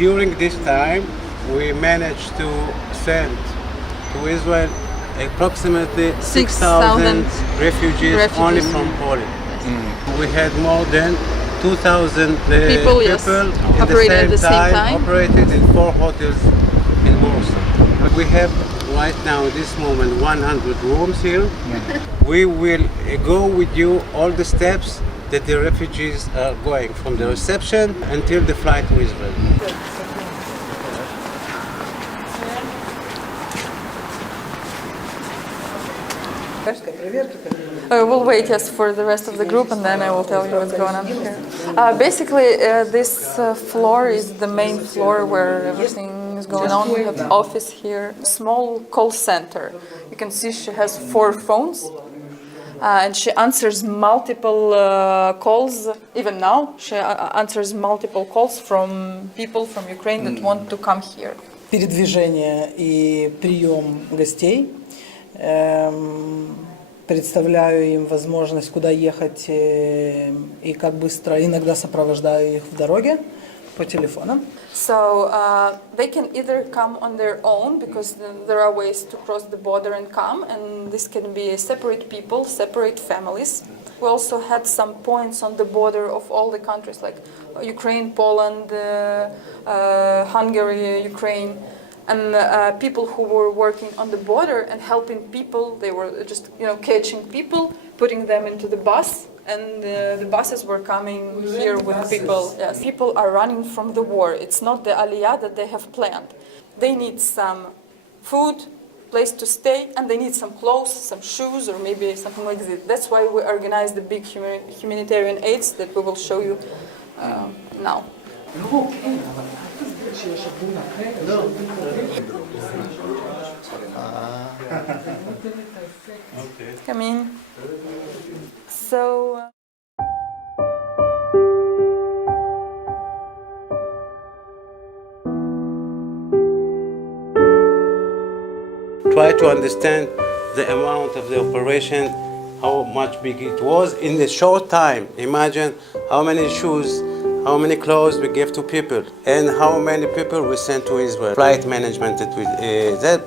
During this time, we managed to send to Israel approximately 6,000 refugees only from Poland. We had more than 2,000 people yes, in operated the same time, operated in 4 hotels in Warsaw. We have right now, at this moment, 100 rooms here. We will go with you all the steps that the refugees are going from the reception until the flight to Israel. We'll wait, yes, for the rest of the group, and then I will tell you what's going on here. Basically, this floor is the main floor where everything is going on. We have the office here, small call center. You can see she has 4 phones. And she answers multiple calls. Even now, she answers multiple calls from people from Ukraine that want to come here. Передвижение и прием гостей. Представляю им возможность, куда ехать и как быстро. Иногда сопровождаю их в дороге по телефону. So they can either come on their own, because there are ways to cross the border and come, and this can be separate people, separate families. We also had some points on the border of all the countries, like Ukraine, Poland, Hungary, Ukraine, and people who were working on the border and helping people. They were just catching people, putting them into the bus. And the buses were coming here with people. Yes. People are running from the war. It's not the aliyah that they have planned. They need some food, place to stay, and they need some clothes, some shoes, or maybe something like this. That's why we organized the big humanitarian aids that we will show you now. Come in. So. Try to understand the amount of the operation, how much big it was in the short time. Imagine how many shoes, how many clothes we gave to people, and how many people we sent to Israel. Flight management,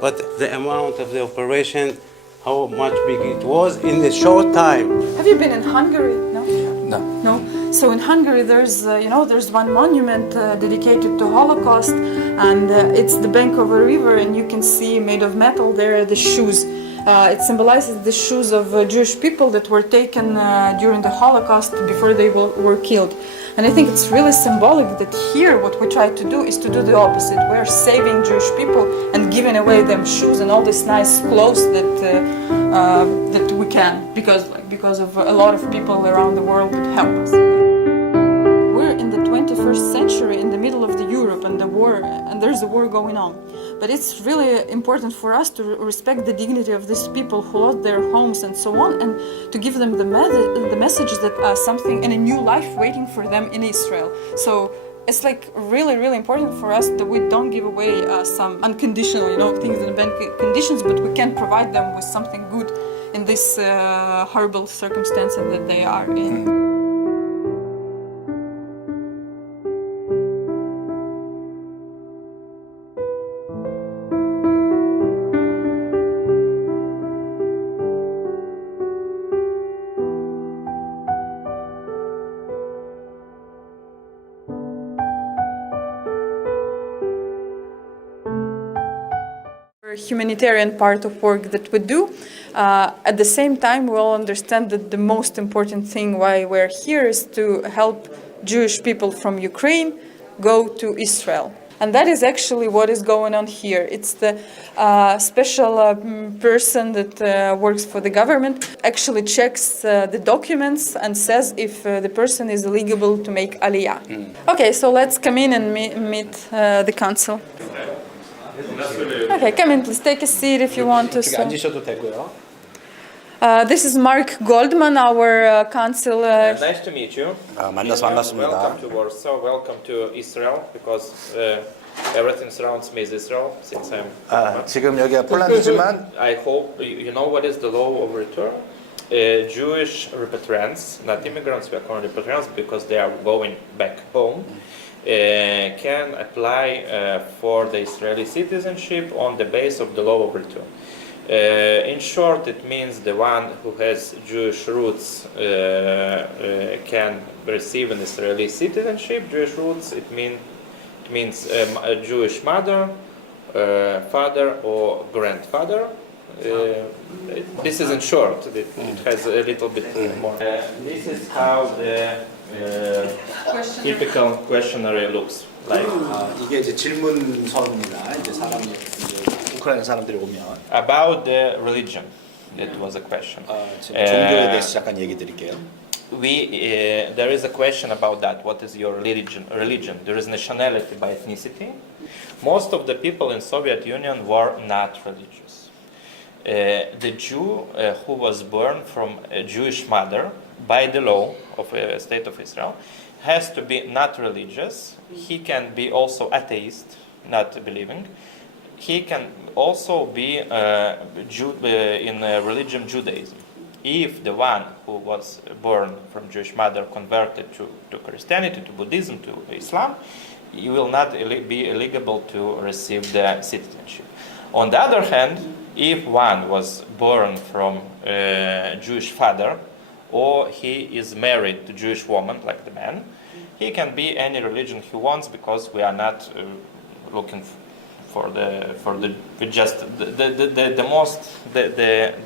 but the amount of the operation, how much big it was in the short time. Have you been in Hungary? No. No. No. So in Hungary, there's one monument dedicated to Holocaust, and it's the bank of a river, and you can see made of metal there the shoes. It symbolizes the shoes of Jewish people that were taken during the Holocaust before they were killed. And I think it's really symbolic that here what we try to do is to do the opposite. We're saving Jewish people and giving away them shoes and all these nice clothes that we can, because of a lot of people around the world that help us. We're in the 21st century in the middle of the Europe and the war, and there's a war going on. But it's really important for us to respect the dignity of these people who lost their homes and so on, and to give them the message that something and a new life waiting for them in Israel. So it's like really, really important for us that we don't give away some unconditional, things in bad conditions, but we can provide them with something good in this horrible circumstances that they are in. Humanitarian part of work that we do. At the same time, we all understand that the most important thing why we're here is to help Jewish people from Ukraine go to Israel. And that is actually what is going on here. It's the special person that works for the government actually checks the documents and says if the person is eligible to make aliyah. Okay, so let's come in and meet the council. Okay, come in, please take a seat if you want to. 앉으셔도 되고요. This is Mark Goldman, our council. Nice to meet you. 만나서 반갑습니다. Welcome to Warsaw. Welcome to Israel because everything surrounds me is Israel since I'm. 지금 여기가 폴란드지만 I hope you know what is the law of return. Jewish repatriants, not immigrants, we are calling repatriants because they are going back home. Can apply for the Israeli citizenship on the basis of the law of return. In short, it means the one who has Jewish roots can receive an Israeli citizenship. Jewish roots, it means a Jewish mother, father, or grandfather. This is in short. It has a little bit more. This is how the typical questionnaire looks like. 이게 이제 질문서입니다. 이제 사람이 이제 우크라이나 사람들이 오면 About the religion, that was a question. 종교에 대해서 잠깐 얘기 드릴게요. There is a question about that. What is your religion? There is nationality by ethnicity. Most of the people in Soviet Union were not religious. The Jew who was born from a Jewish mother, by the law of the state of Israel, has to be not religious. He can be also atheist, not believing. He can also be in religion Judaism. If the one who was born from Jewish mother converted to Christianity, to Buddhism, to Islam, he will not be eligible to receive the citizenship. On the other hand, if one was born from a Jewish father, or he is married to Jewish woman, like the man, he can be any religion he wants because we are not looking for the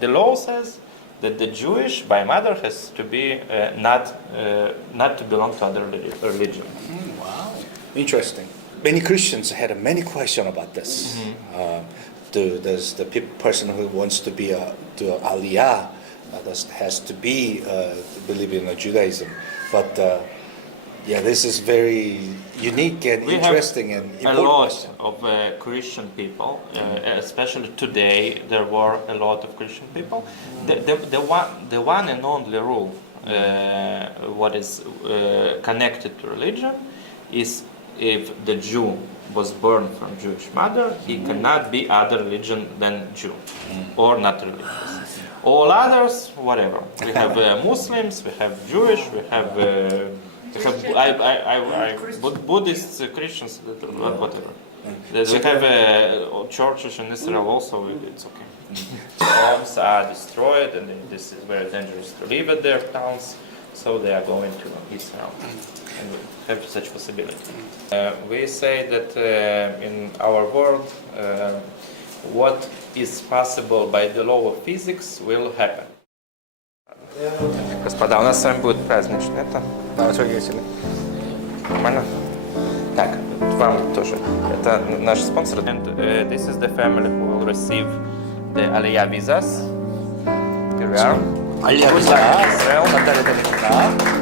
law says that the Jewish by mother has to be not to belong to other religion. Wow, interesting. Many Christians had many questions about this. Does the person who wants to be to Aliyah has to be believing in Judaism? But yeah, this is very unique and interesting and important. A lot question. of Christian people, especially today, there were a lot of Christian people. The one and only rule, what is connected to religion, is if the Jew was born from Jewish mother, he cannot be other religion than Jew or not religious. All others, whatever. We have Muslims, we have Jewish, we have Buddhists, Christians, whatever. We have churches in Israel also. It's okay. Homes are destroyed, and this is very dangerous to live at their towns. So they are going to Israel and have such possibility. We say that in our world, what is possible by the law of physics will happen. Господа, у нас с вами будет праздничный это. 저기 계시네. Нормально? Так, вам тоже. Это наш спонсор. And this is the family who will receive the Aliyah visas. Here we are. 알리아 비자 전달해 드립니다.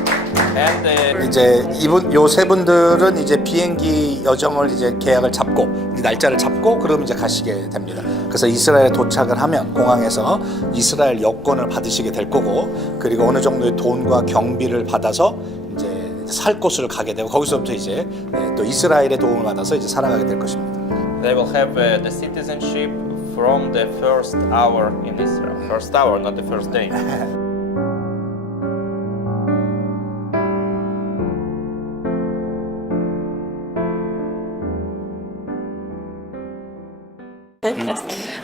And 이제 요 세 분들은 이제 비행기 여정을 이제 계약을 잡고 날짜를 잡고 그럼 이제 가시게 됩니다. 그래서 이스라엘에 도착을 하면 공항에서 이스라엘 여권을 받으시게 될 거고, 그리고 어느 정도의 돈과 경비를 받아서 이제 살 곳을 가게 되고, 거기서부터 이제 또 이스라엘의 도움을 받아서 이제 살아가게 될 것입니다. they will have the citizenship from the first hour in Israel. First hour, not the first day.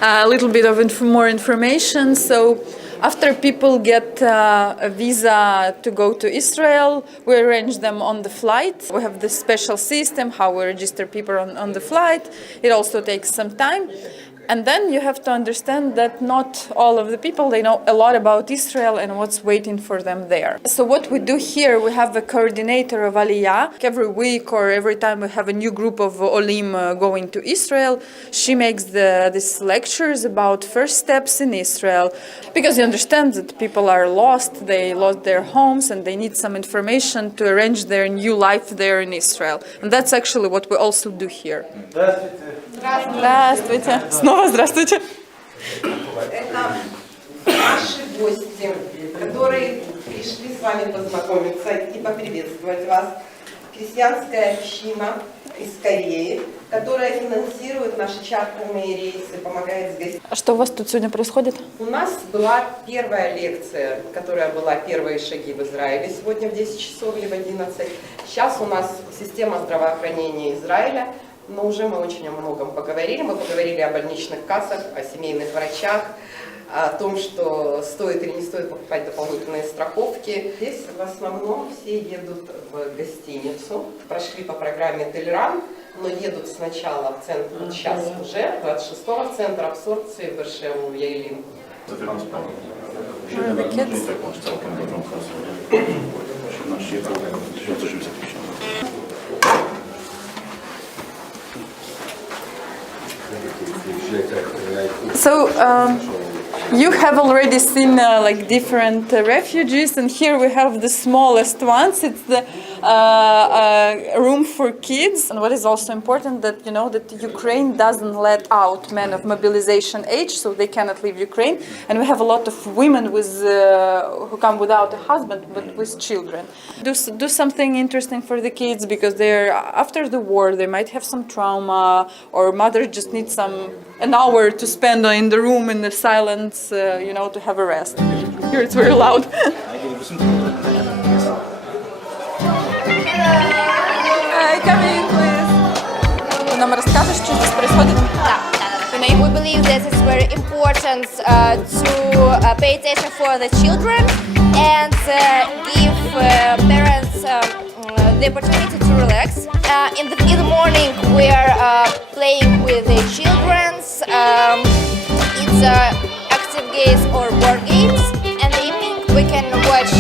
A little bit of more information. So after people get a visa to go to Israel, we arrange them on the flight. We have this special system how we register people on the flight. It also takes some time. And then you have to understand that not all of the people, they know a lot about Israel and what's waiting for them there. So what we do here, we have a coordinator of Aliyah. Every week or every time we have a new group of Olim going to Israel, she makes these lectures about first steps in Israel. Because you understand that people are lost, they lost their homes and they need some information to arrange their new life there in Israel. And that's actually what we also do here. Здравствуйте. Снова здравствуйте. Это наши гости, которые пришли с вами познакомиться и поприветствовать вас. Христианская община из Кореи, которая финансирует наши чартерные рейсы, помогает с гостями. А что у вас тут сегодня происходит? У нас была первая лекция, которая была «Первые шаги в Израиле» сегодня в 10 часов или в 11. Сейчас у нас система здравоохранения Израиля. Но уже мы очень о многом поговорили. Мы поговорили о больничных кассах, о семейных врачах, о том, что стоит или не стоит покупать дополнительные страховки. Здесь в основном все едут в гостиницу, прошли по программе Делеран, но едут сначала в центр, сейчас уже, 26-го в центр абсорбции в Бершеву, в Яйлин. So you have already seen like different refugees, and here we have the smallest ones. It's the room for kids. And what is also important that you know that Ukraine doesn't let out men of mobilization age, so they cannot leave Ukraine. And we have a lot of women with who come without a husband but with children. Do something interesting for the kids because they're after the war. They might have some trauma, or mother just needs an hour to spend in the room in the silence, you know, to have a rest. Here it's very loud. Come in, please. Ты нам расскажешь, что здесь происходит? We believe that it's very important to pay attention for the children and give parents the opportunity to relax. In the morning we are playing with the children. It's active games or board games. And in the evening we can watch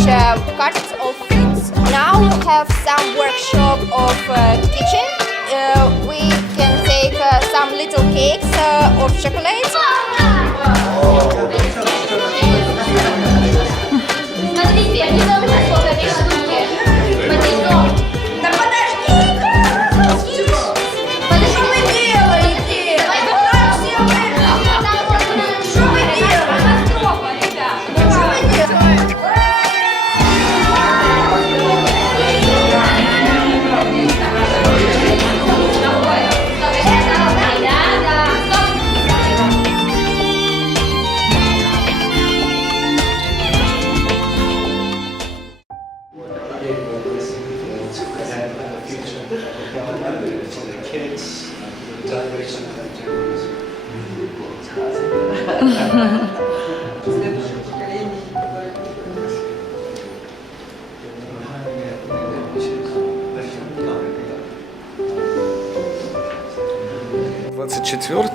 cartoons or films. Now we have some workshop of kitchen. We can take some little cakes of chocolate. Смотрите, они должны сколько две штуки. Да подожди! Подожди, что вы делаете? Что вы делаете? Катастрофа, ребят! Что вы делаете?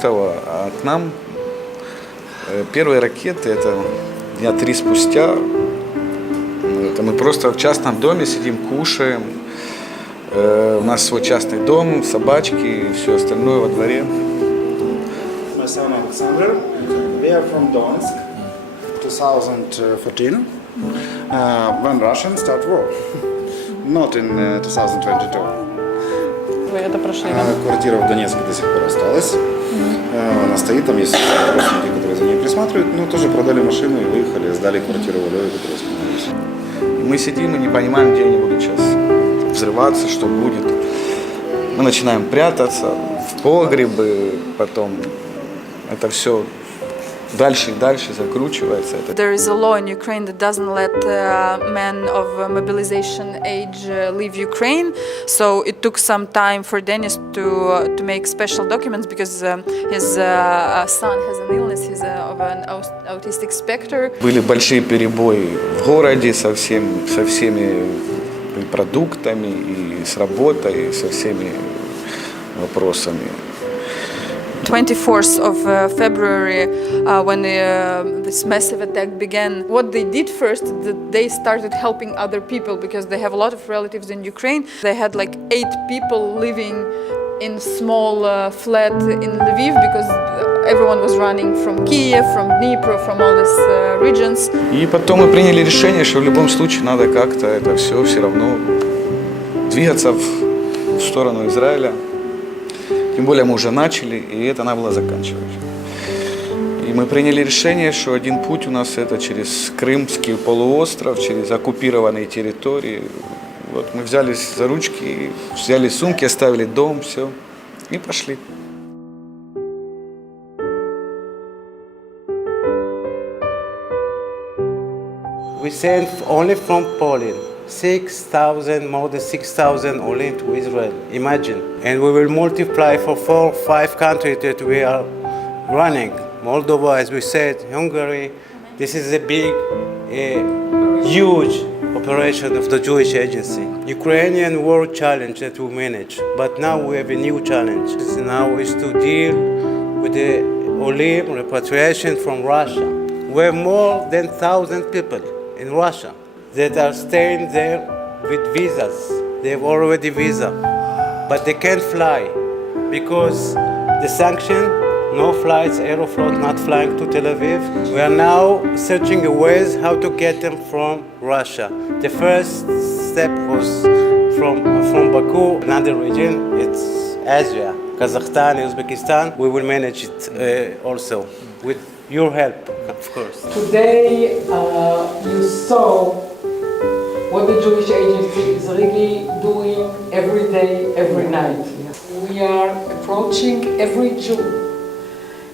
А к нам первые ракеты, это дня 3 спустя. Это мы просто в частном доме сидим, кушаем. У нас свой частный дом, собачки и все остальное во дворе. My son Alexander, we are from Donetsk, 2014, when Russians start war, not in 2022. Вы это прошли, Квартира в Донецке до сих пор осталась. Она стоит, там есть родственники, которые за ней присматривают, но тоже продали машину и выехали, сдали квартиру в Львове, которую остановились. Мы сидим и не понимаем, где они будут сейчас взрываться, что будет. Мы начинаем прятаться в погребы, потом это все дальше и дальше закручивается. There is a law in Ukraine that doesn't let men of mobilization age leave Ukraine. So it took some time for Denis to make special documents because his son has an illness. He's of an autistic spectrum. Были большие перебои в городе со всеми продуктами и с работой, и со всеми вопросами. 24th of February, when this massive attack began, what they did first, they started helping other people because they have a lot of relatives in Ukraine. They had like 8 people living in small flat in Lviv because everyone was running from Kiev, from Dnipro, from all these regions. И потом мы приняли решение, что в любом случае надо как-то это все равно двигаться в сторону Израиля. Тем более мы уже начали, и это надо было заканчивать. И мы приняли решение, что один путь у нас это через Крымский полуостров, через оккупированные территории. Вот мы взялись за ручки, взяли сумки, оставили дом, все, и пошли. We sent only from Poland 6,000, more than 6,000 only to Israel. Imagine. And we will multiply for 4 or 5 countries that we are running. Moldova, as we said, Hungary. This is a big, huge operation of the Jewish Agency. Ukrainian world challenge that we manage. But now we have a new challenge. Now is to deal with the Olim repatriation from Russia. We have more than 1,000 people in Russia that are staying there with visas. They have already visa, but they can't fly because the sanction, no flights, Aeroflot not flying to Tel Aviv. We are now searching ways how to get them from Russia. The first step was from Baku, another region, it's Asia, Kazakhstan, Uzbekistan. We will manage it also with your help, of course. Today you saw what the Jewish Agency is really doing every day, every night. We are approaching every Jew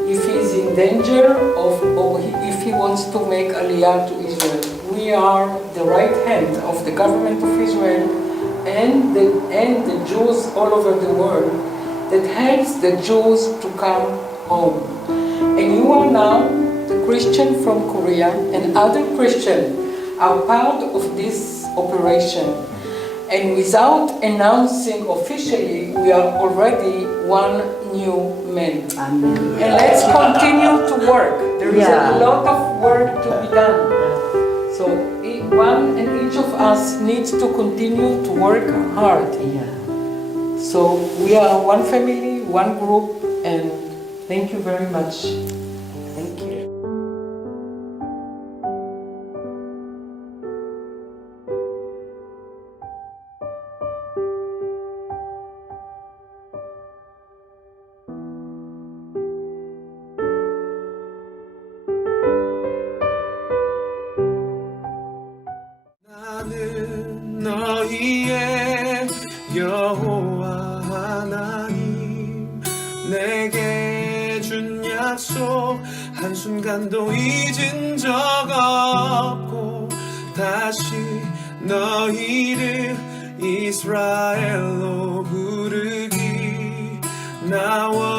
if he is in danger or if he wants to make Aliyah to Israel. We are the right hand of the government of Israel and the Jews all over the world that helps the Jews to come home. And you are now the Christian from Korea and other Christians are part of this operation. And without announcing officially, we are already one new man. Amen. And let's continue to work. There is a lot of work to be done. So one and each of us needs to continue to work hard. So we are one family, one group, and thank you very much. Thank you. 너희의 여호와 하나님 내게 준 약속 한순간도 잊은 적 없고 다시 너희를 이스라엘로 부르기 나와